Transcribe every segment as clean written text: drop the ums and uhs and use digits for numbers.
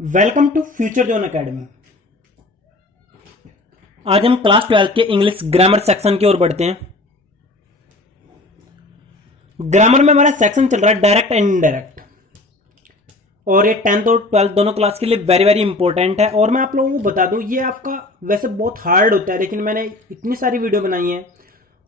Welcome to future zone academy. आज हम class 12 के इंग्लिश ग्रामर सेक्शन की ओर बढ़ते हैं। ग्रामर में हमारा सेक्शन चल रहा है डायरेक्ट एंड इनडायरेक्ट, और ये 10th और 12th दोनों क्लास के लिए वेरी वेरी इंपॉर्टेंट है। और मैं आप लोगों को बता दूं, ये आपका वैसे बहुत हार्ड होता है, लेकिन मैंने इतनी सारी वीडियो बनाई है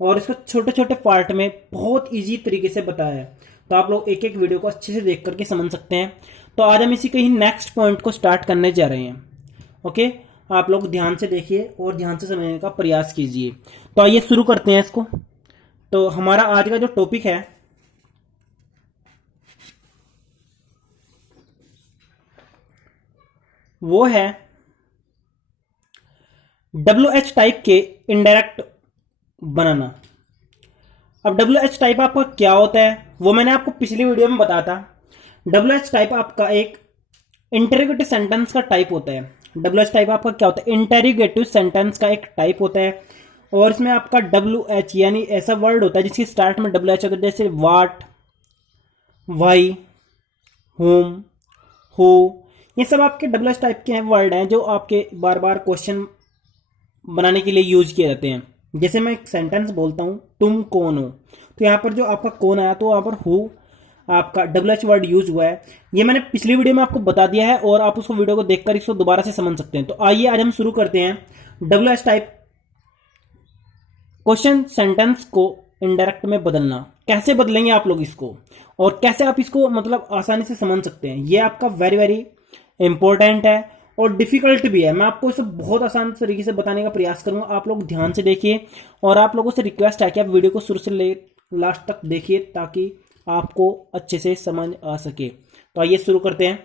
और इसको छोटे छोटे पार्ट में बहुत ईजी तरीके से बताया है, तो आप लोग एक एक वीडियो को अच्छे से देख करके समझ सकते हैं। तो आज हम इसी के ही नेक्स्ट पॉइंट को स्टार्ट करने जा रहे हैं। ओके, आप लोग ध्यान से देखिए और ध्यान से समझने का प्रयास कीजिए। तो आइए शुरू करते हैं इसको। तो हमारा आज का जो टॉपिक है वो है WH टाइप के इनडायरेक्ट बनाना। अब WH टाइप आपका क्या होता है वो मैंने आपको पिछली वीडियो में बताया था। WH टाइप आपका एक इंटेरोगेटिव सेंटेंस का टाइप होता है। WH टाइप आपका क्या होता है? इंटेरोगेटिव सेंटेंस का एक टाइप होता है, और इसमें आपका WH यानी ऐसा वर्ड होता है जिसकी स्टार्ट में WH होता है, जैसे वाट, वाई, होम, हु। ये सब आपके WH टाइप के वर्ड हैं जो आपके बार बार क्वेश्चन बनाने के लिए यूज किए जाते हैं। जैसे मैं एक सेंटेंस बोलता हूं, तुम कौन हो, तो यहाँ पर जो आपका कौन आया तो वहां पर हु आपका WH वर्ड यूज हुआ है। ये मैंने पिछली वीडियो में आपको बता दिया है, और आप उसको वीडियो को देखकर इसको दोबारा से समझ सकते हैं। तो आइए आज हम शुरू करते हैं WH टाइप क्वेश्चन सेंटेंस को इनडायरेक्ट में बदलना। कैसे बदलेंगे आप लोग इसको, और कैसे आप इसको मतलब आसानी से समझ सकते हैं, ये आपका वेरी वेरी इंपॉर्टेंट है और डिफिकल्ट भी है। मैं आपको इसे बहुत आसान तरीके से बताने का प्रयास करूंगा, आप लोग ध्यान से देखिए। और आप लोगों से रिक्वेस्ट है कि आप वीडियो को शुरू से ले लास्ट तक देखिए ताकि आपको अच्छे से समझ आ सके। तो आइए शुरू करते हैं।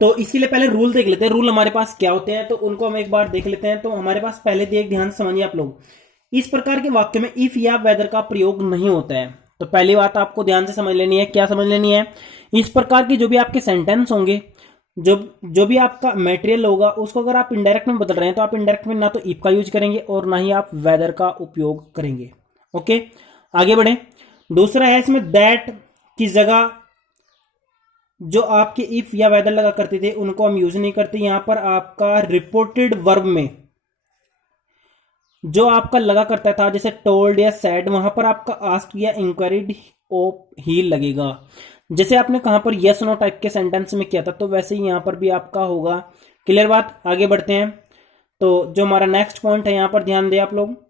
तो इसके लिए पहले रूल देख लेते हैं, रूल हमारे पास क्या होते हैं, तो उनको हम एक बार देख लेते हैं। तो हमारे पास पहले देख, ध्यान से समझिए आप लोग, इस प्रकार के वाक्य में इफ या वेदर का प्रयोग नहीं होता है। तो पहली बात आपको ध्यान से समझ लेनी है। क्या समझ लेनी है? इस प्रकार की जो भी आपके सेंटेंस होंगे, जो भी आपका मटेरियल होगा, उसको अगर आप इनडायरेक्ट में बदल रहे हैं तो आप इनडायरेक्ट में ना तो इफ का यूज करेंगे और ना ही आप वेदर का उपयोग करेंगे। ओके, आगे बढ़े। दूसरा है इसमें दैट की जगह जो आपके इफ या वेदर लगा करते थे उनको हम यूज नहीं करते। यहां पर आपका रिपोर्टेड वर्ब में जो आपका लगा करता था, जैसे टोल्ड या सैड, वहां पर आपका आस्क्ड या इंक्वायरीड ही लगेगा। जैसे आपने कहां पर यस नो टाइप के सेंटेंस में किया था, तो वैसे ही यहां पर भी आपका होगा। क्लियर बात? आगे बढ़ते हैं। तो जो हमारा नेक्स्ट पॉइंट है, यहां पर ध्यान दें आप लोग,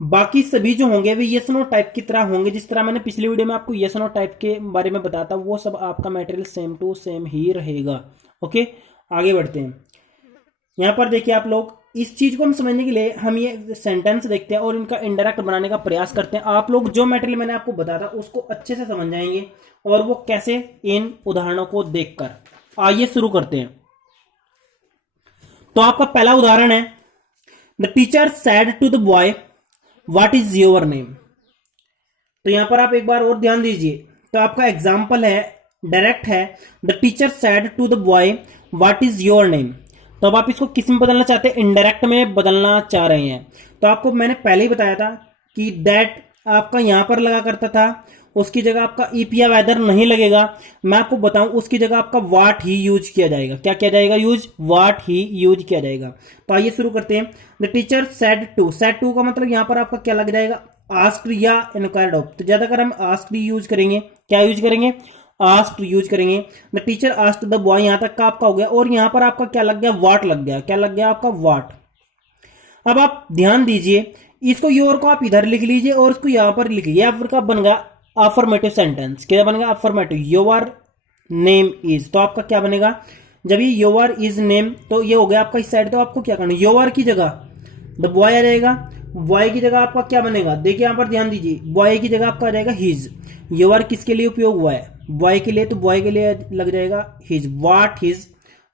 बाकी सभी जो होंगे वे यस नो टाइप की तरह होंगे। जिस तरह मैंने पिछली वीडियो में आपको यस नो टाइप के बारे में बताया था, वो सब आपका मटेरियल सेम टू सेम ही रहेगा। ओके, आगे बढ़ते हैं। यहां पर देखिए आप लोग, इस चीज को हम समझने के लिए हम ये सेंटेंस देखते हैं और इनका इंडायरेक्ट बनाने का प्रयास करते हैं। आप लोग जो मटेरियल मैंने आपको बताया था उसको अच्छे से समझ जाएंगे, और वो कैसे, इन उदाहरणों को देखकर। आइए शुरू करते हैं। तो आपका पहला उदाहरण है, the teacher said to the boy what is your name. तो यहां पर आप एक बार और ध्यान दीजिए। तो आपका एग्जाम्पल है, डायरेक्ट है, the teacher said to the boy what is your name. तो अब आप इसको किस में बदलना चाहते हैं? इनडायरेक्ट में बदलना चाह रहे हैं। तो आपको मैंने पहले ही बताया था कि दैट आपका यहां पर लगा करता था, उसकी जगह आपका इफ या वेदर नहीं लगेगा। मैं आपको बताऊं, उसकी जगह आपका वाट ही यूज किया जाएगा। क्या किया जाएगा? यूज, वाट ही यूज किया जाएगा। तो आइए शुरू करते हैं। द टीचर सेड टू का मतलब यहां पर आपका क्या लग जाएगा? आस्क्ड या इनक्वायर्ड ऑफ। तो ज्यादातर हम आस्क्ड यूज करेंगे। क्या यूज करेंगे? आस्क्ड यूज करेंगे। The teacher asked the boy, यहां तक का आपका हो गया, और यहां पर आपका क्या लग गया? वाट लग गया। क्या लग गया आपका? वाट। अब आप ध्यान दीजिए, इसको योर को आप इधर लिख लीजिए और उसको यहां पर लिखिए। यह आपका बन गया अफर्मेटिव सेंटेंस। क्या बनेगा? अफर्मेटिव। योर नेम इज, तो आपका क्या बनेगा? जब ये योर इज नेम, तो ये हो गया आपका इस साइड। तो आपको क्या करना है? योर की जगह द बॉय आ जाएगा। बॉय की जगह आपका क्या बनेगा? देखिए यहां पर ध्यान दीजिए, बॉय की जगह आपका आ जाएगा हिज। योर किसके लिए उपयोग हुआ है? बॉय के लिए, तो बॉय के लिए लग जाएगा हिज, व्हाट हिज।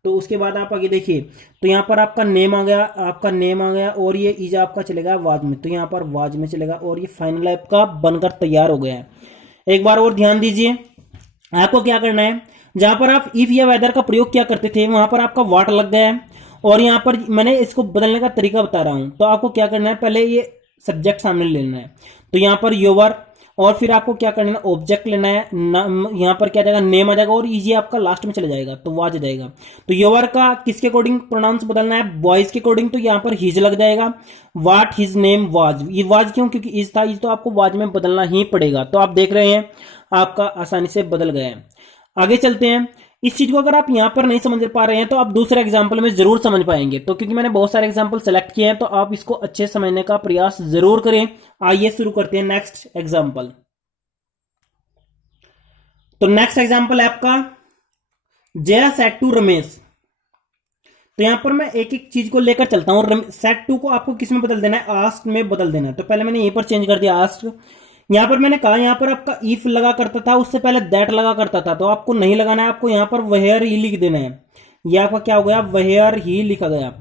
तो उसके बाद आप आगे देखिए, तो यहाँ पर आपका नेम आ गया, आपका नेम आ गया, और ये इज आपका चलेगा वाज में, तो यहाँ पर वाज में चलेगा, और ये फाइनल आपका बनकर तैयार हो गया है। एक बार और ध्यान दीजिए, आपको क्या करना है, जहां पर आप इफ या वेदर का प्रयोग किया करते थे वहां पर आपका वाट लग गया है, और यहां पर मैंने इसको बदलने का तरीका बता रहा हूं। तो आपको क्या करना है, पहले ये सब्जेक्ट सामने लेना है। तो यहां पर योवर, और फिर आपको क्या करना है, ऑब्जेक्ट लेना है, यहाँ पर क्या जाएगा, नेम आ जाएगा और इजी आपका लास्ट में चला जाएगा तो वाज आ जाएगा। तो योर का किसके अकॉर्डिंग प्रोनाउंस बदलना है, बॉयज के अकॉर्डिंग, तो यहाँ पर हिज लग जाएगा। वाट हिज नेम वाज, ये वाज क्यों, क्योंकि इज था, इज तो आपको वाज में बदलना ही पड़ेगा। तो आप देख रहे हैं आपका आसानी से बदल गया है। आगे चलते हैं। इस चीज को अगर आप यहां पर नहीं समझ पा रहे हैं तो आप दूसरे एग्जाम्पल में जरूर समझ पाएंगे। तो क्योंकि मैंने बहुत सारे एग्जाम्पल सेलेक्ट किए हैं तो आप इसको अच्छे समझने का प्रयास जरूर करें। आइए शुरू करते हैं नेक्स्ट एग्जाम्पल। तो नेक्स्ट एग्जाम्पल है आपका जया सेड टू रमेश। तो यहां पर मैं एक एक चीज को लेकर चलता हूं। सेड टू को आपको किस में बदल देना है, आस्क्ड में बदल देना है। तो पहले मैंने यहीं पर चेंज कर दिया आस्क्ड। यहां पर मैंने कहा यहां पर आपका इफ लगा करता था, उससे पहले दैट लगा करता था, तो आपको नहीं लगाना है, आपको यहां पर वेयर ही लिख देना है। ये आपका क्या हो गया, वेयर ही लिखा गया।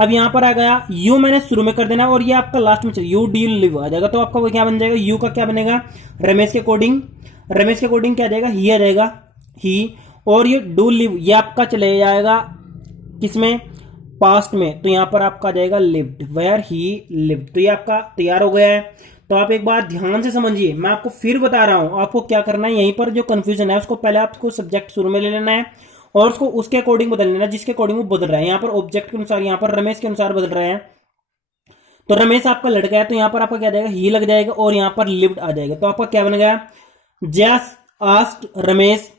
अब यहां पर आ गया यू, मैंने शुरू में कर देना और ये आपका लास्ट में यू डू लिव आ जाएगा। तो आपका वो क्या बन जाएगा, यू का क्या बनेगा, रमेश के अकॉर्डिंग, रमेश के अकॉर्डिंग क्या जाएगा, ही आ जाएगा, ही। और ये डू लिव ये आपका चले जाएगा किसमें, पास्ट में, तो यहां पर आपका आ जाएगा लिव्ड, वेयर ही लिव्ड। तो ये आपका तैयार हो गया है। तो आप एक बात ध्यान से समझिए, मैं आपको फिर बता रहा हूं आपको क्या करना है। यहीं पर जो कंफ्यूजन है उसको पहले आपको सब्जेक्ट शुरू में ले लेना है और उसको उसके अकॉर्डिंग बदल लेना, जिसके अकॉर्डिंग वो बदल रहा है। यहां पर ऑब्जेक्ट के अनुसार, यहां पर रमेश के अनुसार बदल रहा है। तो रमेश आपका लड़का है, तो यहां पर आपका क्या जाएगा, ही लग जाएगा और यहां पर लिव्ड आ जाएगा। तो आपका क्या बनेगा, just asked Ramesh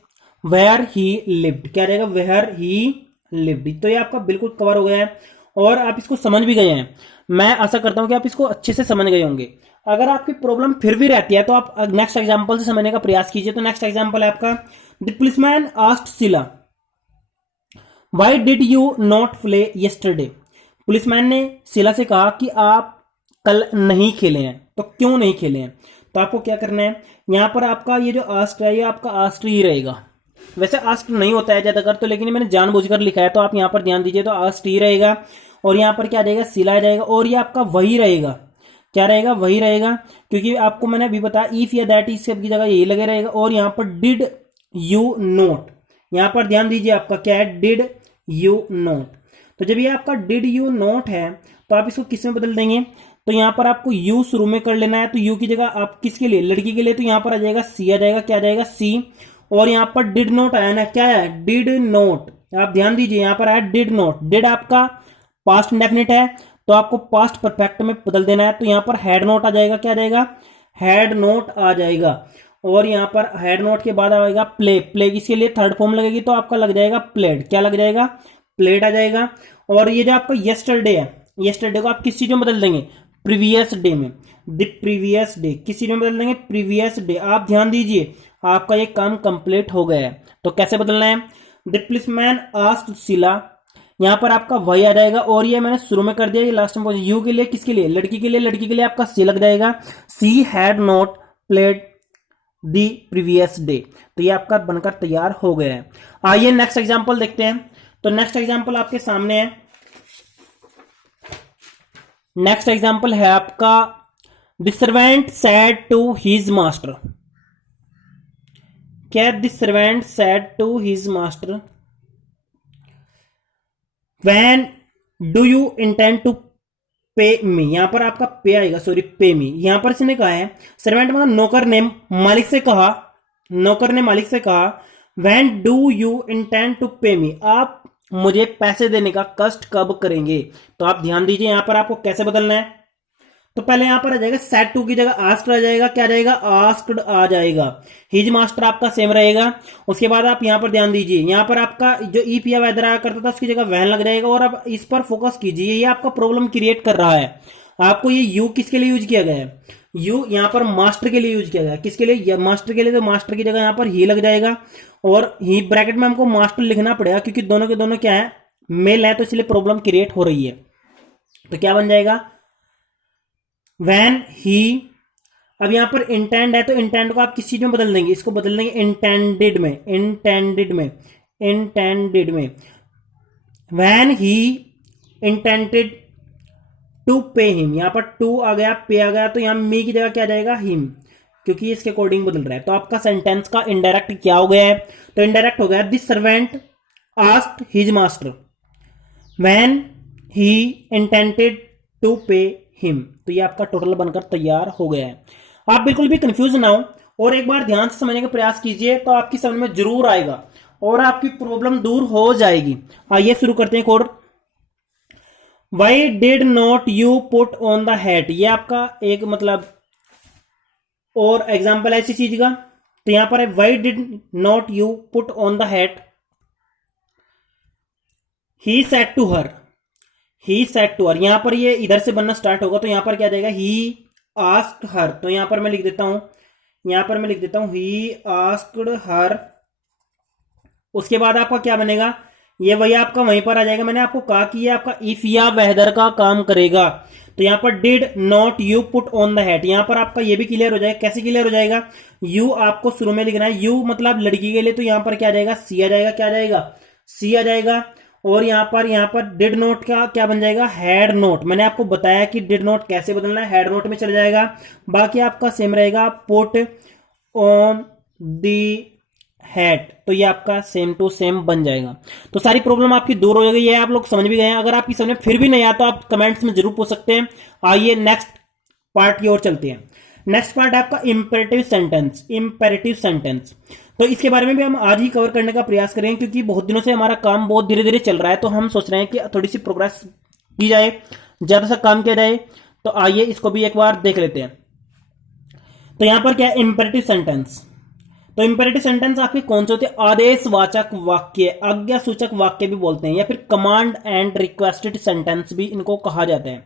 where he lived, क्या रहेगा, वेयर ही लिव्ड। तो ये आपका बिल्कुल कवर हो गया है और आप इसको समझ भी गए हैं। मैं आशा करता हूं कि आप इसको अच्छे से समझ गए होंगे। अगर आपकी प्रॉब्लम फिर भी रहती है तो आप नेक्स्ट एग्जांपल से समझने का प्रयास कीजिए। तो नेक्स्ट एग्जांपल है आपका the policeman asked Sheela why did you not play yesterday. Policeman ने शीला से कहा कि आप कल नहीं खेले हैं, तो क्यों नहीं खेले हैं। तो आपको क्या करना है, यहां पर आपका ये जो आस्क्ड है ये आपका आस्क्ड ही रहेगा। वैसे आस्क्ड नहीं होता है ज्यादातर तो, लेकिन मैंने जानबूझकर लिखा है तो आप यहां पर ध्यान दीजिए। तो आस्क्ड ही रहेगा और यहां पर क्या रहेगा, शीला जाएगा और ये आपका वही रहेगा, क्या रहेगा, वही रहेगा, क्योंकि आपको मैंने अभी बताया इफ या दैट इस की जगह यही लगे रहेगा। और यहां पर डिड यू नोट, यहां पर ध्यान दीजिए आपका क्या है, डिड यू नोट। तो जब ये आपका डिड यू नोट है तो आप इसको किस में बदल देंगे, तो यहां पर आपको यू शुरू में कर लेना है। तो यू की जगह आप किसके लिए, लड़की के लिए, तो यहां पर आ जाएगा सी आ जाएगा, क्या आ जाएगा, सी। और यहां पर डिड नोट आया ना, क्या है, डिड नोट। आप ध्यान दीजिए यहां पर आया डिड नोट, डिड आपका पास्ट इंडेफिनिट है तो आपको पास्ट परफेक्ट में बदल देना है। तो यहां पर हैड नोट आ जाएगा, क्या आ जाएगा, हैड नोट आ जाएगा। और यहां पर हैड नोट के बाद आएगा प्ले, प्ले इसके लिए थर्ड फॉर्म लगेगी तो आपका लग जाएगा प्लेड, क्या लग जाएगा, प्लेड आ जाएगा। और ये जो आपका यस्टरडे है, यस्टरडे को आप किस चीज में बदल देंगे, प्रीवियस डे में, द प्रीवियस डे किस चीज में बदल देंगे, प्रीवियस डे। आप ध्यान दीजिए आपका ये काम कंप्लीट हो गया है। तो कैसे बदलना है, द पुलिसमैन आस्क्ड शीला, यहां पर आपका वही आ जाएगा और ये मैंने शुरू में कर दिया, ये लास्ट में यू के लिए, किसके लिए, लड़की के लिए, लड़की के लिए आपका सी लग जाएगा, she had not played the previous day. तो ये आपका बनकर तैयार हो गया है। आइए नेक्स्ट एग्जांपल देखते हैं। तो नेक्स्ट एग्जांपल आपके सामने है। नेक्स्ट एग्जांपल है आपका the servant said to his master, क्या, the servant said to his master When do you intend to pay me, यहां पर आपका पे आएगा, सॉरी पे मी। यहां पर इसने कहा है, सर्वेंट मतलब नौकर ने मालिक से कहा, नौकर ने मालिक से कहा when do you intend to pay me, आप मुझे पैसे देने का कष्ट कब करेंगे। तो आप ध्यान दीजिए यहां पर आपको कैसे बदलना है। तो पहले यहां पर आ जाएगा सेड टू की जगह आस्क्ड आ जाएगा, क्या आ जाएगा, आस्क्ड आ जाएगा। हिज मास्टर आपका सेम रहेगा। उसके बाद आप यहां पर ध्यान दीजिए, यहां पर आपका जो ईफ या वेदर आया करता था उसकी जगह वैन लग जाएगा। और अब इस पर फोकस कीजिए, ये आपका प्रॉब्लम क्रिएट कर रहा है। आपको ये यू किसके लिए यूज किया गया है, यू यहां पर मास्टर के लिए यूज किया गया है। किसके लिए, मास्टर के लिए, तो मास्टर की जगह यहां पर ही लग जाएगा और ही ब्रैकेट में हमको मास्टर लिखना पड़ेगा क्योंकि दोनों के दोनों क्या है, मेल है, तो इसलिए प्रॉब्लम क्रिएट हो रही है। तो क्या बन जाएगा, वैन ही। अब यहां पर इंटेंड है तो इंटेंड को आप किस चीज में बदल देंगे, इसको बदल देंगे इंटेंडेड में, इंटेंडेड में, इंटेंडेड में। When he intended to pay him, यहां पर टू आ गया, पे आ गया, तो यहां मी की जगह क्या जाएगा, हिम, क्योंकि इसके अकॉर्डिंग बदल रहा है। तो आपका सेंटेंस का इनडायरेक्ट क्या हो गया है, तो इनडायरेक्ट हो गया this servant asked his master when he intended to pay him. तो ये आपका टोटल बनकर तैयार हो गया है। आप बिल्कुल भी कंफ्यूज ना हो और एक बार ध्यान से समझने का प्रयास कीजिए तो आपकी समझ में जरूर आएगा और आपकी प्रॉब्लम दूर हो जाएगी। आइए शुरू करते हैं code. Y did not you put on the hat, ये आपका एक मतलब और एग्जाम्पल है इसी चीज का। तो यहां पर है why did not you put on the hat, he said to her, he said to her. यहां पर ये इधर से बनना स्टार्ट होगा तो यहां पर क्या जाएगा, ही आस्क्ड हर। तो यहां पर मैं लिख देता हूं, यहां पर मैं लिख देता हूं ही आस्क्ड हर। उसके बाद आपका क्या बनेगा, ये वही आपका वहीं पर आ जाएगा। मैंने आपको कहा कि ये आपका इफ या वेदर का काम करेगा। तो यहां पर did not you put on the hat, यहां पर आपका ये भी क्लियर हो जाएगा। कैसे क्लियर हो जाएगा, यू आपको शुरू में लिखना है, यू मतलब लड़की के लिए, तो यहां पर क्या आ जाएगा, सी आ जाएगा। क्या आ जाएगा, सी आ जाएगा। और यहां पर डिड नोट का क्या बन जाएगा, हैड नोट। मैंने आपको बताया कि डिड नोट कैसे बदलना है, हैड नोट में चला जाएगा। बाकी आपका सेम रहेगा, पुट ऑन दी हैट, तो ये आपका सेम टू सेम बन जाएगा। तो सारी प्रॉब्लम आपकी दूर हो जाएगी, ये आप लोग समझ भी गए हैं। अगर आपकी समझ में फिर भी नहीं आता, आप कमेंट्स में जरूर पूछ सकते हैं। आइए नेक्स्ट पार्ट की ओर चलते हैं। नेक्स्ट पार्ट है आपका इंपेरेटिव सेंटेंस। इंपेरेटिव सेंटेंस, तो इसके बारे में भी हम आज ही कवर करने का प्रयास करेंगे, क्योंकि बहुत दिनों से हमारा काम बहुत धीरे धीरे चल रहा है, तो हम सोच रहे हैं कि थोड़ी सी प्रोग्रेस की जाए, ज्यादा सा काम किया जाए। तो आइए इसको भी एक बार देख लेते हैं। तो यहां पर क्या है, इंपेरेटिव सेंटेंस। तो इंपेरेटिव सेंटेंस आपके कौन से होते हैं, आदेशवाचक वाक्य, आज्ञा सूचक वाक्य भी बोलते हैं, या फिर कमांड एंड रिक्वेस्टेड सेंटेंस भी इनको कहा जाता है।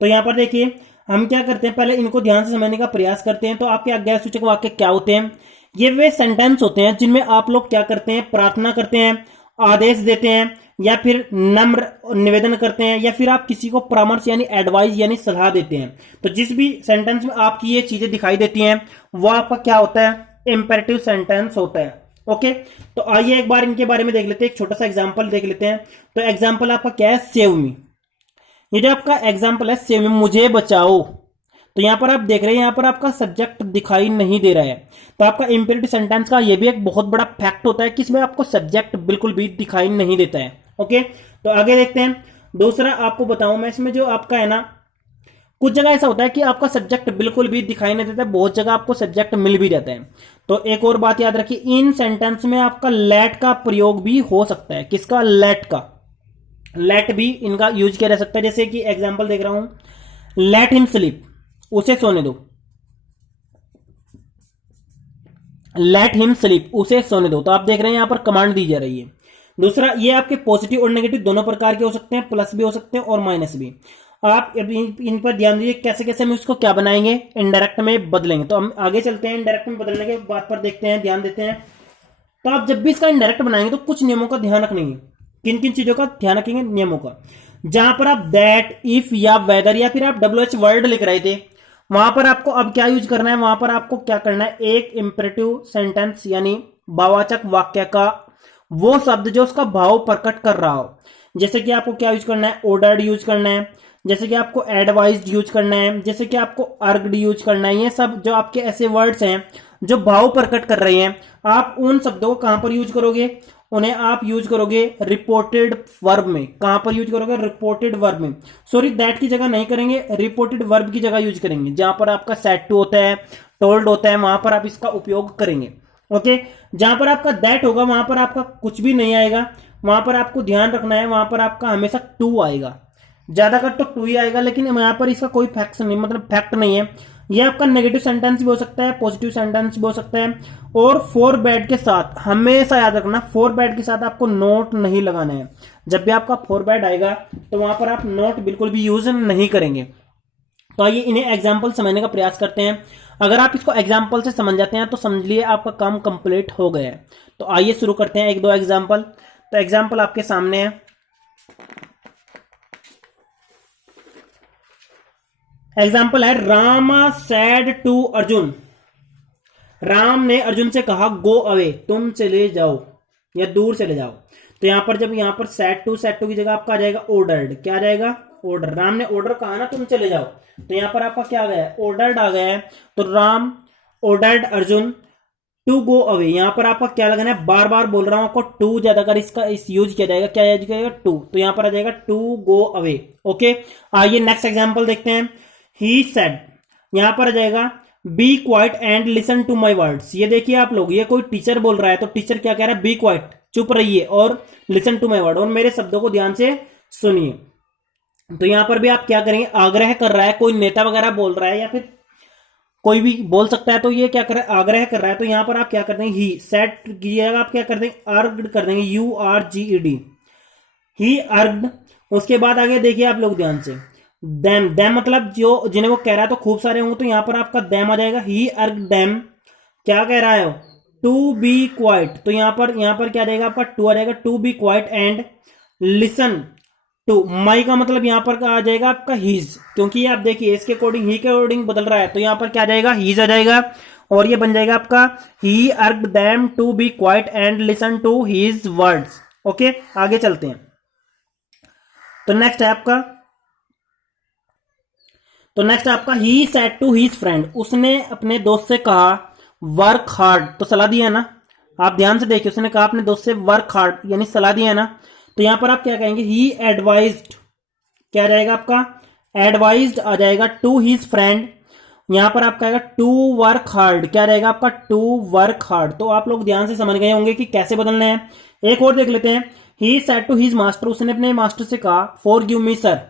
तो यहां पर देखिए हम क्या करते हैं, पहले इनको ध्यान से समझने का प्रयास करते हैं। तो आपके आज्ञा सूचक वाक्य क्या होते हैं, ये वे सेंटेंस होते हैं जिनमें आप लोग क्या करते हैं, प्रार्थना करते हैं, आदेश देते हैं, या फिर नम्र निवेदन करते हैं, या फिर आप किसी को परामर्श यानी एडवाइस यानी सलाह देते हैं। तो जिस भी सेंटेंस में आपकी ये चीजें दिखाई देती हैं वो आपका क्या होता है, इंपेरेटिव सेंटेंस होता है। ओके, तो आइए एक बार इनके बारे में देख लेते हैं, एक छोटा सा एग्जांपल देख लेते हैं। तो एग्जांपल आपका क्या है, सेव मी। ये जो आपका एग्जांपल है सेव मी, मुझे बचाओ। तो यहां पर आप देख रहे हैं, यहां पर आपका सब्जेक्ट दिखाई नहीं दे रहा है। तो आपका इंपेरेटिव सेंटेंस का ये भी एक बहुत बड़ा फैक्ट होता है कि इसमें आपको सब्जेक्ट बिल्कुल भी दिखाई नहीं देता है। ओके, तो आगे देखते हैं। दूसरा आपको बताऊं मैं, इसमें जो आपका है ना, कुछ जगह ऐसा होता है कि आपका सब्जेक्ट बिल्कुल भी दिखाई नहीं देता, बहुत जगह आपको सब्जेक्ट मिल भी जाता है। तो एक और बात याद रखिए, इन सेंटेंस में आपका लेट का प्रयोग भी हो सकता है। किसका, लेट का। लेट भी इनका यूज किया जा सकता है। जैसे कि एग्जांपल देख रहा हूं, लेट हिम स्लीप, उसे सोने दो। लेट हिम स्लीप, उसे सोने दो। तो आप देख रहे हैं यहां पर कमांड दी जा रही है। दूसरा, ये आपके पॉजिटिव और नेगेटिव दोनों प्रकार के हो सकते हैं, प्लस भी हो सकते हैं और माइनस भी। आप इन पर ध्यान दीजिए कैसे कैसे हम इसको क्या बनाएंगे, इनडायरेक्ट में बदलेंगे। तो हम आगे चलते हैं, इनडायरेक्ट में बदलने के बात पर देखते हैं, ध्यान देते हैं। तो आप जब भी इसका इनडायरेक्ट बनाएंगे तो कुछ नियमों का ध्यान रखेंगे। किन किन चीजों का ध्यान रखेंगे, नियमों का। जहां पर आप दैट, इफ या वेदर या फिर आप WH वर्ड लिख रहे थे, वहां पर आपको अब क्या यूज करना है, वहां पर आपको क्या करना है, एक इंपेरेटिव सेंटेंस यानी भाववाचक वाक्य का वो शब्द जो उसका भाव प्रकट कर रहा हो। जैसे कि आपको क्या यूज करना है, ऑर्डर्ड यूज करना है, जैसे कि आपको एडवाइज्ड यूज करना है, जैसे कि आपको अर्गड यूज करना है। ये सब जो आपके ऐसे वर्ड्स हैं जो भाव प्रकट कर रहे हैं, आप उन शब्दों को कहां पर यूज करोगे, उन्हें आप यूज करोगे रिपोर्टेड वर्ब में। कहां पर यूज करोगे, रिपोर्टेड वर्ब में। सॉरी, दैट की जगह नहीं करेंगे, रिपोर्टेड वर्ब की जगह यूज करेंगे। जहां पर आपका सेड टू होता है, टोल्ड होता है, वहां पर आप इसका उपयोग करेंगे। ओके, जहां पर आपका दैट होगा वहां पर आपका कुछ भी नहीं आएगा, वहां पर आपको ध्यान रखना है, वहां पर आपका हमेशा टू आएगा। ज्यादातर तो टू ही आएगा, लेकिन यहां पर इसका कोई फैक्ट नहीं, मतलब फैक्ट नहीं है। ये आपका नेगेटिव सेंटेंस भी हो सकता है, पॉजिटिव सेंटेंस भी हो सकता है। और फोर बैड के साथ हमेशा याद रखना, फोर बैड के साथ आपको नोट नहीं लगाना है। जब भी आपका फोर बैड आएगा तो वहां पर आप नोट बिल्कुल भी यूज नहीं करेंगे। तो आइए इन्हें एग्जाम्पल समझने का प्रयास करते हैं। अगर आप इसको एग्जाम्पल से समझ जाते हैं तो समझ लिए आपका काम कंप्लीट हो गया है। तो आइए शुरू करते हैं एक दो एग्जाम्पल। तो एग्जाम्पल आपके सामने है। एग्जाम्पल है, रामा सैड टू अर्जुन। राम ने अर्जुन से कहा गो अवे, तुम चले जाओ या दूर चले जाओ। तो यहां पर जब यहां पर सैड टू की जगह आपका आ जाएगा ऑर्डर्ड। क्या आ जाएगा, ऑर्डर। राम ने ऑर्डर कहा ना तुम चले जाओ, तो यहां पर आपका क्या आ गया, ऑर्डर्ड आ गया है। तो Ram ordered Arjun to go away. यहां पर आपका क्या लगाना है, बार बार बोल रहा हूं आपको, टू ज्यादातर इसका इस यूज किया जाएगा। क्या यूज किया जाएगा, टू। तो यहां पर आ जाएगा टू गो अवे। ओके, आइए नेक्स्ट एग्जांपल देखते हैं। ही सेड, यहां पर आ जाएगा be quiet and listen to my words. ये देखिए आप लोग, ये कोई टीचर बोल रहा है तो टीचर क्या कह रहा है, बी क्वाइट, चुप रहिए, और लिसन टू माई वर्ड, और मेरे शब्दों को ध्यान से सुनिए। तो यहां पर भी आप क्या करेंगे, आग्रह कर रहा है, कोई नेता वगैरह बोल रहा है या फिर कोई भी बोल सकता है, तो ये क्या कर रहा है, आग्रह कर रहा है। तो यहां पर आप क्या कर देंगे, ही सेट कीजिएगा, आप क्या कर देंगे, अर्ग्ड कर देंगे, URGED, ही अर्ग्ड। उसके बाद आगे देखिए आप लोग ध्यान से, देम, देम मतलब जो जिन्हें वो कह रहा है तो खूब सारे होंगे, तो यहां पर आपका देम आ जाएगा, ही अर्ग देम, क्या कह रहा है, टू बी क्वाइट, तो यहां पर क्या रहेगा आपका, टू आ जाएगा, to be quiet and listen to my का मतलब यहां पर आ जाएगा आपका हीज, क्योंकि ये आप देखिए इसके अकॉर्डिंग, ही के अकॉर्डिंग बदल रहा है, तो यहां पर क्या आ जाएगा, हीज आ जाएगा, और ये बन जाएगा आपका he urged them to be quiet and listen to his words. Okay, आगे चलते हैं। तो नेक्स्ट है आपका he said to his friend, उसने अपने दोस्त से कहा वर्क हार्ड, तो सलाह दिया है ना, आप ध्यान से देखिए, उसने कहा अपने दोस्त से वर्क हार्ड यानी सलाह दिया है ना, तो यहां पर आप क्या कहेंगे, ही एडवाइज्ड, क्या रहेगा आपका, एडवाइज्ड आ जाएगा टू हीज फ्रेंड, यहां पर आपका आएगा टू वर्क हार्ड, क्या रहेगा आपका, टू वर्क हार्ड। तो आप लोग ध्यान से समझ गए होंगे कि कैसे बदलना है। एक और देख लेते हैं, he said to his master, उसने अपने मास्टर से कहा फॉर गिव मी सर,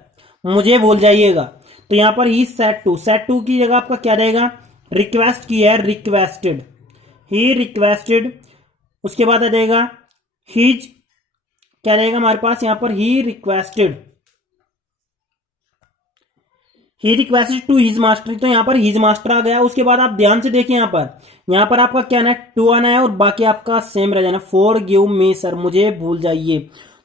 मुझे भूल जाइएगा, तो यहां पर ही सेड टू की जगह आपका क्या रहेगा, रिक्वेस्ट की है, रिक्वेस्टेड, ही रिक्वेस्टेड। उसके बाद आ जाएगा हीज, क्या रहेगा हमारे पास यहां पर, he requested to his master, तो यहां पर हिज मास्टर आ गया। उसके बाद आप ध्यान से देखिए, यहां पर आपका क्या आना है, टू आना है, और बाकी आपका सेम रह जाना, फॉर गिव मी सर, मुझे भूल जाइए।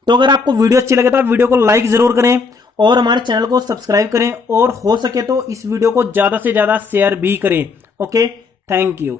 तो अगर आपको वीडियो अच्छी लगे तो आप वीडियो को लाइक जरूर करें और हमारे चैनल को सब्सक्राइब करें, और हो सके तो इस वीडियो को ज्यादा से ज्यादा शेयर भी करें। Okay, thank you.